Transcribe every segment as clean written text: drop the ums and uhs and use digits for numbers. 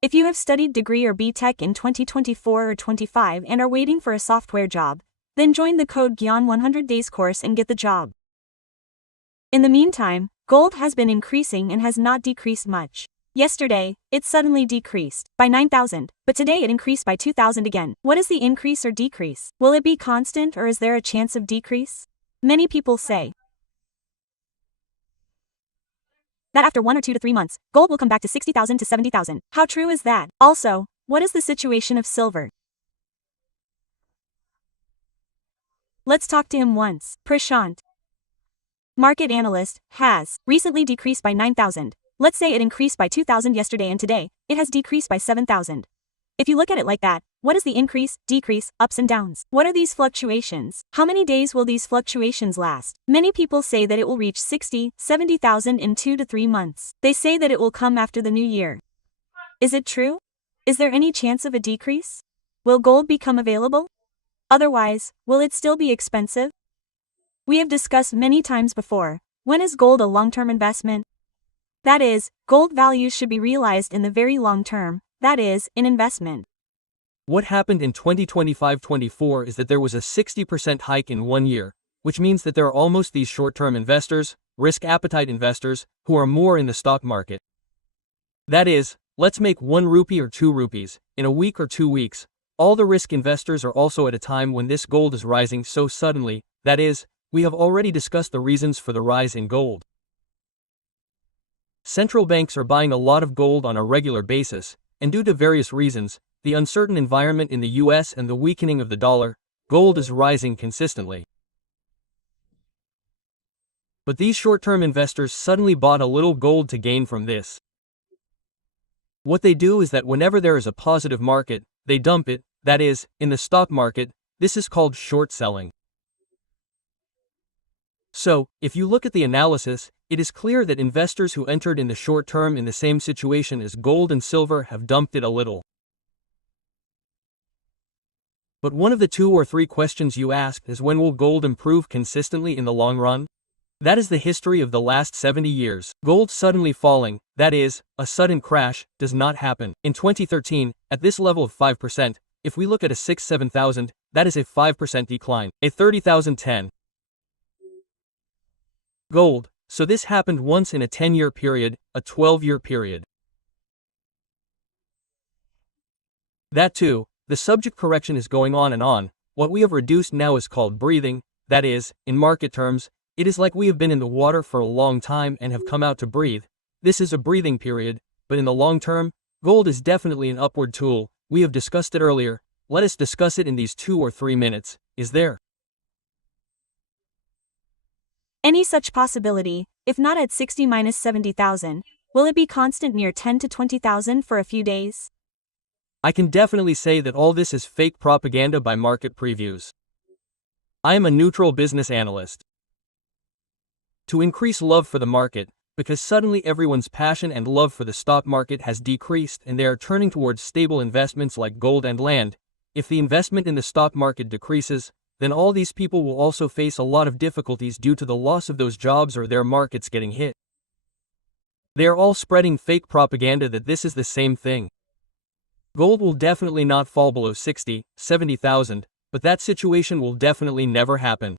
If you have studied degree or B.Tech in 2024 or 25 and are waiting for a software job, then join the Code Gyan 100 Days course and get the job. In the meantime, gold has been increasing and has not decreased much. Yesterday, it suddenly decreased by 9,000, but today it increased by 2,000 again. What is the increase or decrease? Will it be constant or is there a chance of decrease? Many people say that after 1 or 2 to 3 months, gold will come back to 60,000 to 70,000. How true is that? Also, what is the situation of silver? Let's talk to him once. Prashant, market analyst, has recently decreased by 9,000. Let's say it increased by 2,000 yesterday and today, it has decreased by 7,000. If you look at it like that, what is the increase, decrease, ups and downs? What are these fluctuations? How many days will these fluctuations last? Many people say that it will reach 60, 70,000 in 2 to 3 months. They say that it will come after the new year. Is it true? Is there any chance of a decrease? Will gold become available? Otherwise, will it still be expensive? We have discussed many times before, when is gold a long-term investment? That is, gold values should be realized in the very long term, that is, in investment. What happened in 2025-24 is that there was a 60% hike in 1 year, which means that there are almost these short-term investors, risk appetite investors, who are more in the stock market. That is, let's make 1 rupee or 2 rupees, in a week or 2 weeks. All the risk investors are also at a time when this gold is rising so suddenly, that is, we have already discussed the reasons for the rise in gold. Central banks are buying a lot of gold on a regular basis, and due to various reasons, the uncertain environment in the US and the weakening of the dollar, gold is rising consistently. But these short-term investors suddenly bought a little gold to gain from this. What they do is that whenever there is a positive market, they dump it, that is, in the stock market, this is called short selling. So, if you look at the analysis, it is clear that investors who entered in the short term in the same situation as gold and silver have dumped it a little. But one of the 2 or 3 questions you asked is, when will gold improve consistently in the long run? That is the history of the last 70 years. Gold suddenly falling, that is, a sudden crash, does not happen. In 2013, at this level of 5%, if we look at a 6-7,000, that is a 5% decline. A 30,010. Gold. So this happened once in a 10-year period, a 12-year period. That too, the subject correction is going on and on. What we have reduced now is called breathing, that is, in market terms, it is like we have been in the water for a long time and have come out to breathe. This is a breathing period, but in the long term, gold is definitely an upward tool. We have discussed it earlier. Let us discuss it in these 2 or 3 minutes. Is there any such possibility? If not at 60-70,000, will it be constant near 10 to 20,000 for a few days? I can definitely say that all this is fake propaganda by market previews. I am a neutral business analyst. To increase love for the market, because suddenly everyone's passion and love for the stock market has decreased and they are turning towards stable investments like gold and land. If the investment in the stock market decreases, then all these people will also face a lot of difficulties due to the loss of those jobs or their markets getting hit. They are all spreading fake propaganda that this is the same thing. Gold will definitely not fall below 60-70,000, but that situation will definitely never happen.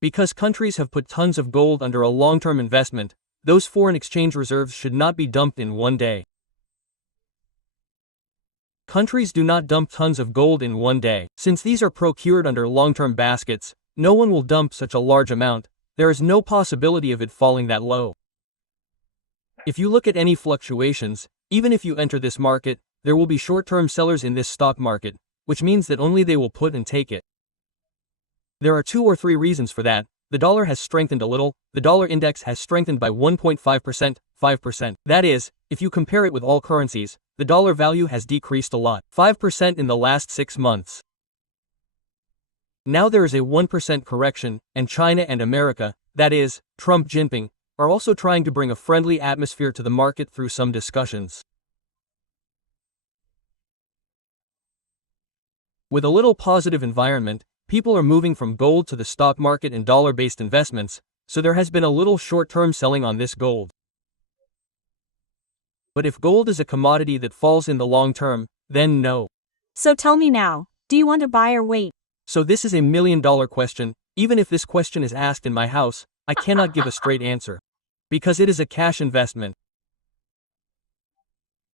Because countries have put tons of gold under a long-term investment, those foreign exchange reserves should not be dumped in one day. Countries do not dump tons of gold in one day. Since these are procured under long-term baskets, no one will dump such a large amount. There is no possibility of it falling that low. If you look at any fluctuations, even if you enter this market, there will be short-term sellers in this stock market, which means that only they will put and take it. There are 2 or 3 reasons for that. The dollar has strengthened a little. The dollar index has strengthened by 1.5%, 5%. That is, if you compare it with all currencies, the dollar value has decreased a lot, 5% in the last 6 months. Now there is a 1% correction, and China and America, that is, Trump Jinping, are also trying to bring a friendly atmosphere to the market through some discussions. With a little positive environment, people are moving from gold to the stock market and dollar-based investments, so there has been a little short-term selling on this gold. But if gold is a commodity that falls in the long term, then no. So tell me now, do you want to buy or wait? So this is a $1 million question. Even if this question is asked in my house, I cannot give a straight answer. Because it is a cash investment.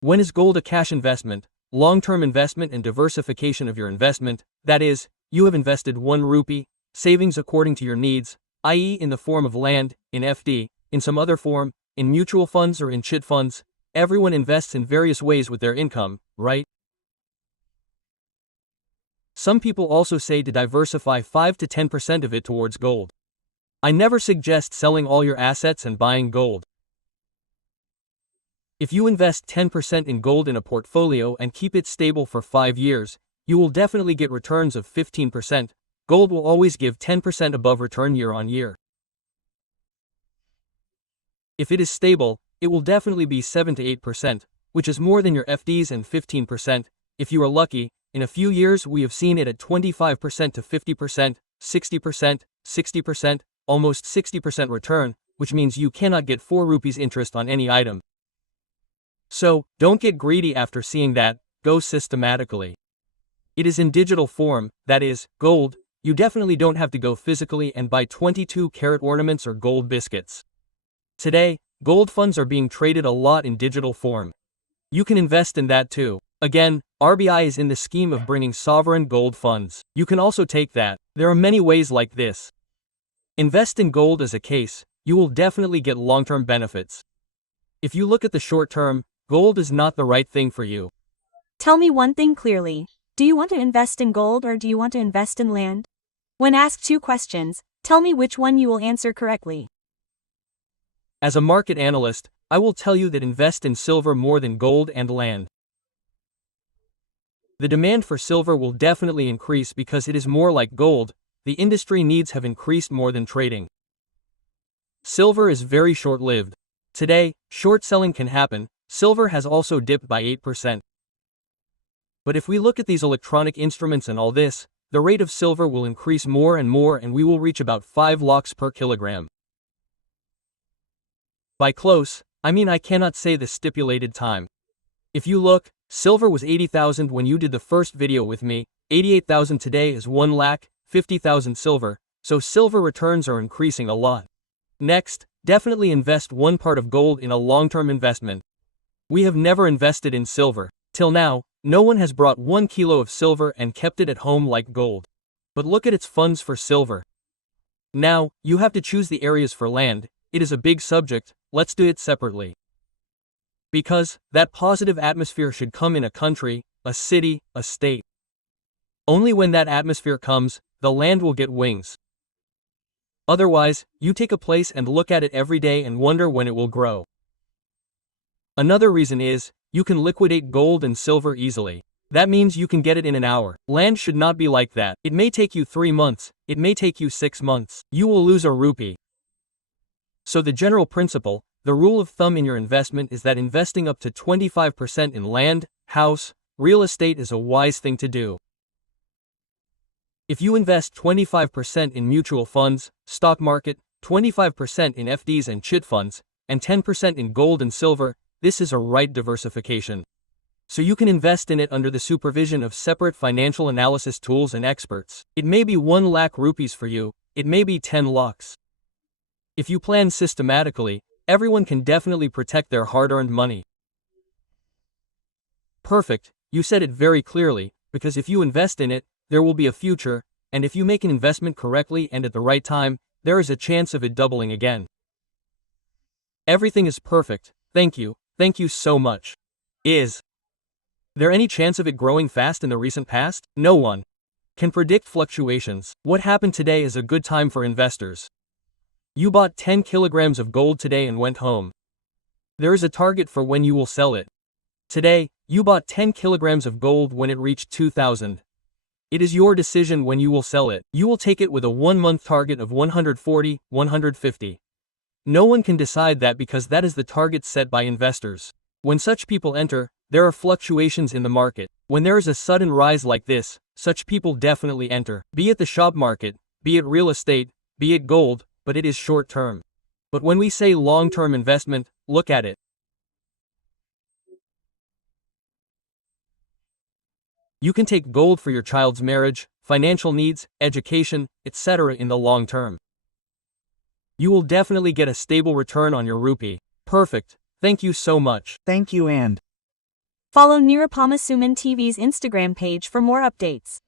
When is gold a cash investment? Long-term investment and diversification of your investment, that is, you have invested 1 rupee, savings according to your needs, i.e. in the form of land, in FD, in some other form, in mutual funds or in chit funds. Everyone invests in various ways with their income, right? Some people also say to diversify 5 to 10% of it towards gold. I never suggest selling all your assets and buying gold. If you invest 10% in gold in a portfolio and keep it stable for 5 years, you will definitely get returns of 15%. Gold will always give 10% above return year on year. If it is stable, it will definitely be 7 to 8%, which is more than your FDs, and 15%. If you are lucky, in a few years we have seen it at 25% to 50%, 60%, 60%, almost 60% return, which means you cannot get 4 rupees interest on any item. So, don't get greedy after seeing that, go systematically. It is in digital form, that is, gold. You definitely don't have to go physically and buy 22-karat ornaments or gold biscuits. Today, gold funds are being traded a lot in digital form. You can invest in that too. Again, RBI is in the scheme of bringing sovereign gold funds. You can also take that. There are many ways like this. Invest in gold as a case, you will definitely get long-term benefits. If you look at the short term, gold is not the right thing for you. Tell me one thing clearly. Do you want to invest in gold or do you want to invest in land? When asked 2 questions, tell me which one you will answer correctly. As a market analyst, I will tell you that invest in silver more than gold and land. The demand for silver will definitely increase because it is more like gold. The industry needs have increased more than trading. Silver is very short-lived. Today, short selling can happen. Silver has also dipped by 8%. But if we look at these electronic instruments and all this, the rate of silver will increase more and we will reach about 5 lakhs per kilogram. By close, I mean I cannot say the stipulated time. If you look, silver was 80,000 when you did the first video with me, 88,000 today is 1 lakh, 50,000 silver, so silver returns are increasing a lot. Next, definitely invest one part of gold in a long-term investment. We have never invested in silver. Till now, no one has brought 1 kilo of silver and kept it at home like gold. But look at its funds for silver. Now, you have to choose the areas for land. It is a big subject, let's do it separately. Because, that positive atmosphere should come in a country, a city, a state. Only when that atmosphere comes, the land will get wings. Otherwise, you take a place and look at it every day and wonder when it will grow. Another reason is, you can liquidate gold and silver easily. That means you can get it in an hour. Land should not be like that. It may take you 3 months, it may take you 6 months. You will lose a rupee. So the general principle, the rule of thumb in your investment is that investing up to 25% in land, house, real estate is a wise thing to do. If you invest 25% in mutual funds, stock market, 25% in FDs and chit funds, and 10% in gold and silver, this is a right diversification. So you can invest in it under the supervision of separate financial analysis tools and experts. It may be 1 lakh rupees for you, it may be 10 lakhs. If you plan systematically, everyone can definitely protect their hard-earned money. Perfect, you said it very clearly, because if you invest in it, there will be a future, and if you make an investment correctly and at the right time, there is a chance of it doubling again. Everything is perfect, thank you so much. Is there any chance of it growing fast in the recent past? No one can predict fluctuations. What happened today is a good time for investors. You bought 10 kilograms of gold today and went home. There is a target for when you will sell it. Today, you bought 10 kilograms of gold when it reached 2,000. It is your decision when you will sell it. You will take it with a 1-month target of 140, 150. No one can decide that because that is the target set by investors. When such people enter, there are fluctuations in the market. When there is a sudden rise like this, such people definitely enter. Be it the shop market, be it real estate, be it gold, but it is short term. But when we say long-term investment, look at it. You can take gold for your child's marriage, financial needs, education, etc. in the long term. You will definitely get a stable return on your rupee. Perfect. Thank you so much. Thank you and Follow Nirupama Suman TV's Instagram page for more updates.